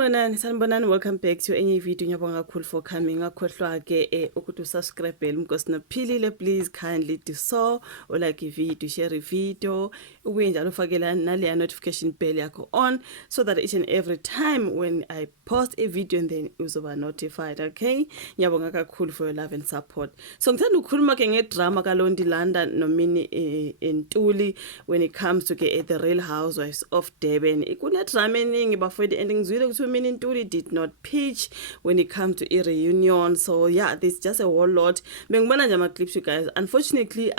Sanibonani, welcome back to enye video. Ngiyabonga kakhulu for coming. Ngakhohlwa ke ukuthi usubscribe mnkosi nophilile, please kindly do so, or like video, share video, ubuye njalo ufakela naleya notification bell yakho on, so that each and every time when I post a video and then uzoba notified. Okay, ngiyabonga kakhulu for your love and support. So ngithanda ukukhuluma ke ngedrama kaLondi Landa nomini Ntuli when it comes to ke the Real Housewives of Durban. Ikune drama eningi bafowethu, and ngizwile ukuthi uMinnie Ntuli did not pitch when it comes to a reunion. So yeah, there's just a whole lot. Bengibona nje ama clips, you guys. Unfortunately,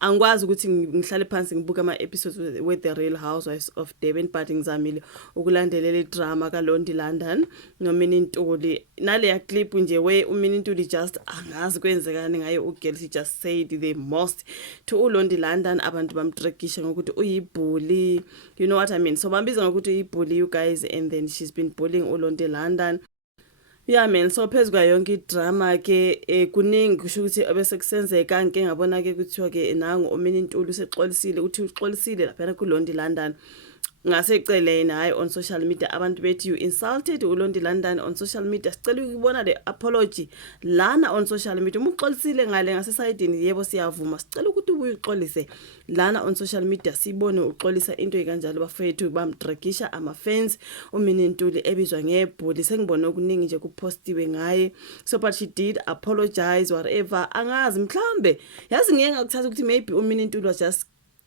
angikwazi ukuthi ngihlale phansi ngibuka ama episodes with the Real Housewives of Durban, but ngizamile ukulandelela idrama kaLondi Landa noMinnie Ntuli. Nale clip nje we uMinnie Ntuli just angazi kwenzekani ngayo ugirl, she just said the most to uLondi Landa. Abantu bamtrekisha ngokuthi uyibully, you know what I mean. So bambiza ngokuthi uyibully, you guys, and then she's been bullying uLondi Landa. Yeah man, so phezukwa yonke idrama ke kuningi kusho ukuthi abesekusenzeka nke ngabona ke kuthiwa ke nangu uMinnie Ntuli usexolisile, uthi uxolisile lapha kuLondi Landa ngaseceleni, hayi on social media. Abantu bethi you insulted uLondi Landa on social media. Sicela ukubona le apology lana on social media. Umuxolisile ngale ngasesayidini, yebo siyavuma, sicela ukuthi uyixolise lana on social media, sibone uxolisa into ekanjalo bafethu bamdrekisha ama fans. uMinnie Ntuli ebizwa ngebully, sengibona okuningi nje kupostiwe ngaye. So but she did apologize whatever. Angazi mhlambe yazi ngeke ngakuthatha ukuthi maybe uMinnie Ntuli was just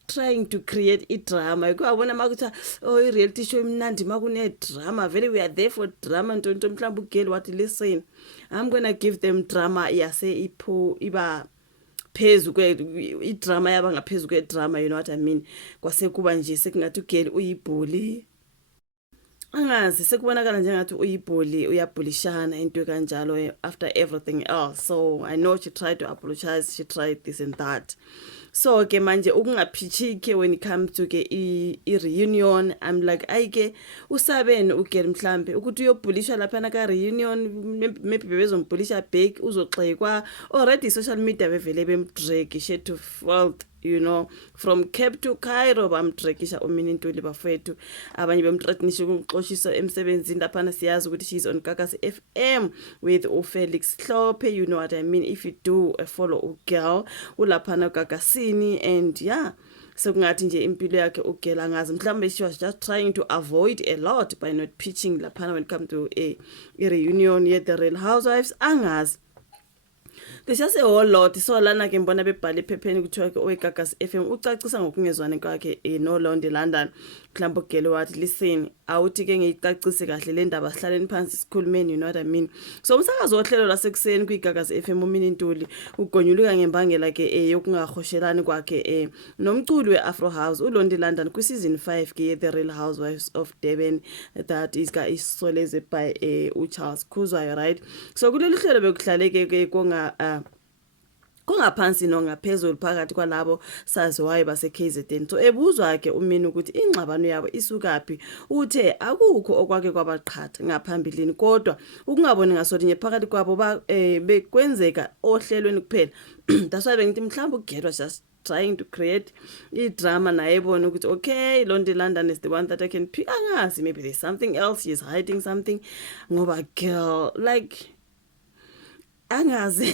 trying to create a drama. Ukubona makuthi oh reality show imnandi makune drama, vele we are there for drama. Ntonto mhlawumbe ugirl wathi listen, I'm gonna give them drama yase ipho iba phezu kwe idrama yaba ngaphezulu kwe drama, you know what I mean. Kwase kuba nje sekungathi ugirl uyibully, angazi sekubonakala njengathi uyibully, uyabulishana into kanjalo after everything else. So I know she tried to apologize, she tried this and that. So ke manje ukungaphichike when it comes to ke I reunion, I'm like ayike usabeni ugirl mhlambe ukuthi uyobulishwa lapha na ka reunion, maybe bebezombullisha back uzoxekwa. Already social media bevele bemdrag she to fault, you know, from Cape to Cairo bamdrekisha uMinnie Ntuli bafethu. Abanye bemthreatenisha ukuxoshisa emsebenzini lapha na siyazi ukuthi she's on Kakasi FM with uFelix Hlophe, you know what I mean. If you do follow ugirl ulapha na Kakasini, and yeah, so kungathi nje impilo yakhe ugirl angazi mhlambe she was just trying to avoid a lot by not pitching lapha when it comes to a reunion yet the Real Housewives, angazi. There's just a whole lot. So lana ke mbona bebhale ephepheni kuthiwa ke oweGagas FM ucacisa ngokungezwane kwakhe noLondi Landa. Mhlawumbe ugirl wathi listen, awuthi ke ngiyicacise kahle le ndaba, sihlaleni phansi sikhulumeni, you know what I mean. So umsakazo ohlelo lasekuseni kwiGagas FM uMinnie Ntuli ugonyuluka ngembangela ke yokungahoshelani kwakhe nomculi weAfro House uLondi Landa kwiseason 5 ke The Real Housewives of Durban, that is ka isoleze by uCharles Khuzwayo, right. So kuleli hlelo bekuhlaleke ke kungaphansi nongaphezulu phakathi kwalabo saziwayo base KZN. So ebuzwa ke uMinnie ukuthi ingxabano yabo isukaphi, uthe akukho okwake kwabaqhatha ngaphambilini, kodwa ukungaboni ngasolinye phakathi kwabo bekwenzeka ohlelweni kuphela. That's why bengithi mhlawumbe ugirl was just trying to create a drama na ebona ukuthi okay Londi Landa is the one that I can pick. Angazi, maybe there's something else, she's hiding something ngoba girl like angazi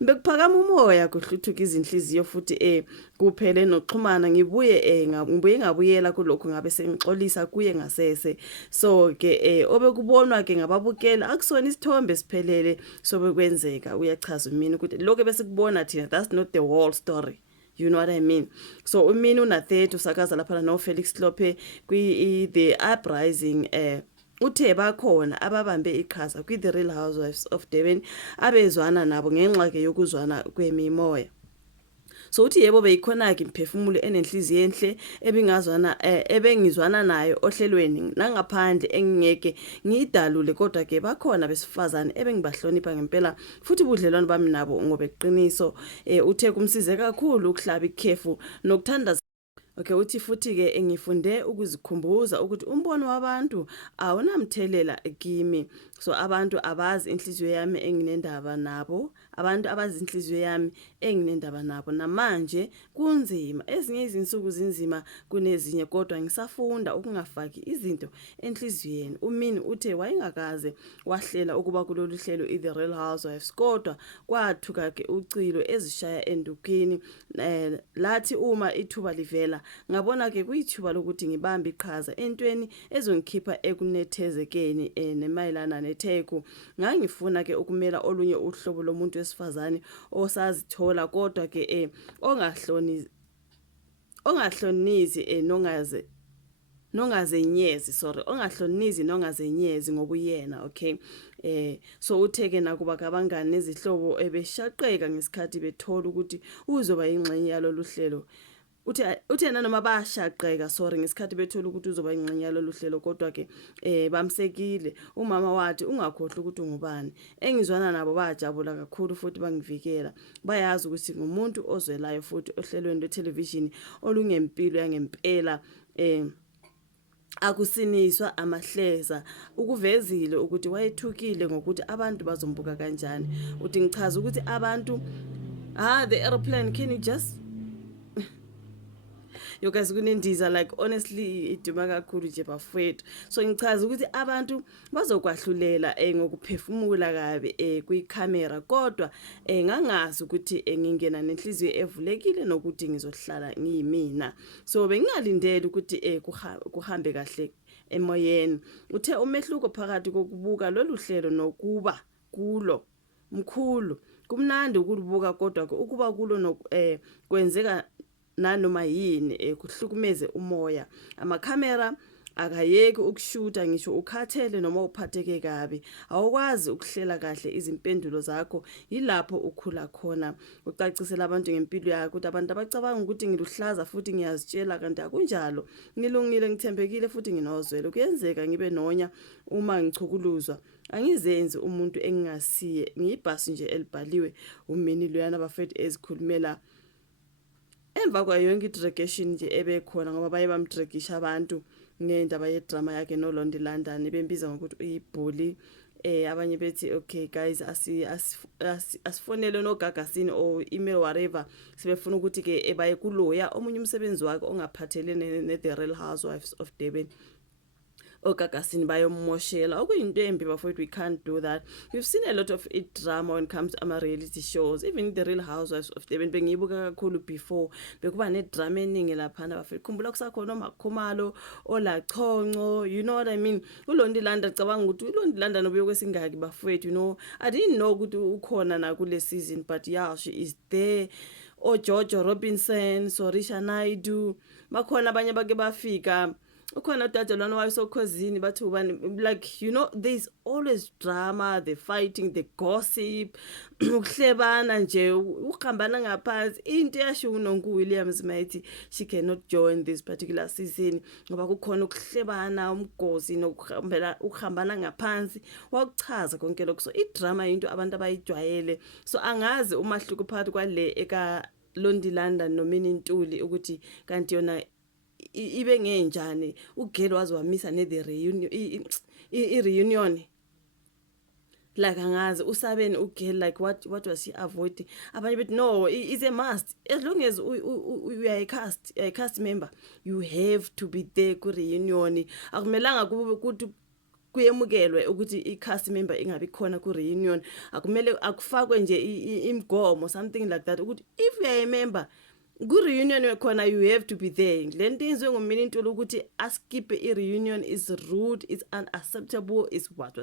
bekuphakama umoya kuhluthuka izinhliziyo futhi kuphele noxhumana. Ngibuye ngabuyela kulokho ngabe sengixolisa kuye ngasese. So ke obekubonwa ke ngababukela akusona isithombe siphelele sobekwenzeka. Uyachaza uMinnie ukuthi lokho bese kubona thina, that's not the whole story, you know what I mean. So uMinnie una30 usakaza lapha no Felix Hlophe kwi the uprising uthe bakhona ababambe iqhaza kwi The Real Housewives of Durban abezwana nabo ngenxa ke yokuzwana kwemimoya. So uthi yebo beyikhona ke imphefumulo enenhliziyo enhle ebengizwana nayo ohlelweni nangaphandle engeke ngidalule, kodwa ke bakhona besifazane ebengibahlonipha ngempela futhi budlelwano bami nabo ngobeqiniso. Uthe kumsize kakhulu ukuhlaba ikhefu nokuthanda. Okay, uthi futhi ke engifunde ukuzikhumbuza ukuthi umbono wabantu awunamthelela kimi. So abantu abazi inhliziyo yami enginendaba nabo, abantu abazinhliziyo yami enginendaba nabo. Namanje kunzima, ezinye izinsuku zinzima kunezinye, kodwa ngisafunda ukungafaki izinto enhliziyweni. UMini uthe wayengakaze wahlela ukuba kulolu hlelo iThe Real Housewives, kodwa kwathuka-ke ucilo ezishaya endukini. Lathi uma ithuba livela ngabona-ke kuyithuba lokuthi ngibambe iqhaza entweni ezongikhipha ekunethezekeni nemayelana netheku. Ngangifuna-ke ukumela olunye uhlobo lomuntu wesifazane osazithola, kodwa-ke ongahlonizi nongazenyezi ngobuyena. Okay. So utheke nakuba kabangani nezihlobo ebeshaqeka ngesikhathi bethola ukuthi uzoba ingxenye yalolu hlelo. Uthe nanoma bashaqeka ngesikhathi bethola ukuthi uzoba ingxenye yalolu hlelo, kodwa-ke bamsekile. Umama wathi ungakhohlwa ukuthi ungubani. Engizwana nabo bajabula kakhulu futhi bangivikela. Bayazi ukuthi ngumuntu ozwelayo futhi ohlelweni lwethelevishini olungempilo yangempela. Akusiniswa amahleza. Ukuvezile ukuthi wayethukile ngokuthi abantu bazombuka kanjani. Uthi ngichaza ukuthi abantu the airplane, can you just you guys kunendiza, like honestly iduma kakhulu nje bafowethu. So ngichaza ukuthi abantu bazokwahlulela ngokuphefumula kabi kwicamera, kodwa ngangazi ukuthi ngingena nenhliziyo evulekile nokuthi ngizohlala ngiyimina. So bengingalindele ukuthi kuhambe kahle emoyeni. Uthe umehluko phakathi kokubuka lolu hlelo nokuba kulo mkhulu. Kumnandi ukulibuka, kodwa ukuba kulo kwenzeka nanoma yini kuhlukumeze umoya. Amakhamera akayeki ukushuta ngisho ukhathele noma uphatheke kabi. Awukwazi ukuhlela kahle izimpendulo zakho, yilapho ukhula khona. Ucacisela abantu ngempilo yakho ukuthi abantu abacabanga ukuthi ngiluhlaza futhi ngiyazitshela kanti akunjalo. Ngilungile, ngithembekile futhi nginozwelo. Kuyenzeka ngibe nonya uma ngichukuluzwa. Angizenzi umuntu engingasiye, ngiyibhasi nje elibhaliwe uMini loyana bafethu ezikhulumela emva kwayo yonke i-dragation nje ebekhona, ngoba baye bamdragisha abantu ngendaba yedrama yakhe noLondi London, bembiza ngokuthi uyibhuli. Abanye bethi okay guys, asifonele noGagasini or email whatever, sebefuna ukuthi-ke baye kuloya omunye umsebenzi wakhe ongaphathelene ne-The Real Housewives of Durban. OGagasini bayomoshela, okuyinto embi bafowethu. We can't do that. We've seen a lot of drama when it comes to reality shows. Even The Real Housewives of Durban bengiyibuka kakhulu before, bekuba nedrama eningi laphana bafowethu. Khumbula kusakhona uMakhomalo, oLachonco, you know what I mean. uLondi London, cabanga ukuthi uLondi London obuye kwesingaki bafowethu. I didn't know ukuthi ukhona na kule season, but yeah, she is there. Jojo Robinson, Sorisha Naidu, bakhona abanye bake bafika. Ukhona udadelwana wayesokhosini bathi ubani, like, you know, there's always drama, the fighting, the gossip, ukuhlebana nje, ukuhambana ngaphansi. Into yasho uNonku Williams mayithi she cannot join this particular season ngoba kukhona ukuhlebana, umgosi ukuhambana ngaphansi. Wakuchaza konke lokho. So idrama into abantu abayijwayele. So angazi umahluko phakathi kwale eka Londi London noMini Ntuli ukuthi kanti yona ibe ngenjani. Ugeli wazi wamisa ne-the reunion, i-reunion, like angazi usabeni ugeli, like what was she avoiding? Abanye bethi no, it's a must. As long as you are a cast member, you have to be there ku-reunion. Akumelanga ukuthi kuyemukelwe ukuthi i-cast member ingabi khona ku-reunion. Akumele akufakwe nje imigomo, something like that, ukuthi if you are a member ku-reunion khona you have to be there. Le nto yenziwe nguMini Ntuli ukuthi askiphe i-reunion is rude, it's unacceptable, it's what.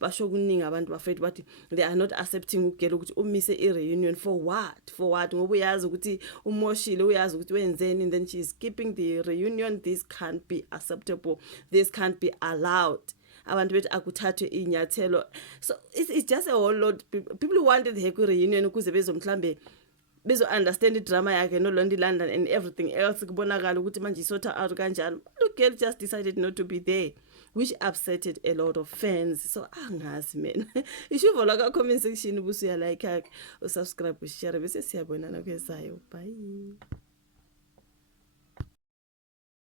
Basho kuningi abantu bafethu bathi they are not accepting ugela ukuthi umise i-reunion. For what? Ngoba uyazi ukuthi umoshile, uyazi ukuthi wenzeni, and then she is skipping the reunion. This can't be acceptable, this can't be allowed. Abantu bethi akuthathwe inyathelo. So it's just a whole lot. People who wanted her ku-reunion ukuze mhlambe bezo understand idrama yakhe noLondi London and everything else, kubonakala ukuthi manje isota out kanjalo. The girl just decided not to be there, which upsetted a lot of fans. So angazi man. Ishuvo la comment section ubusuya like, usubscribe, ushare bese siyabonana kwezayo. Bye.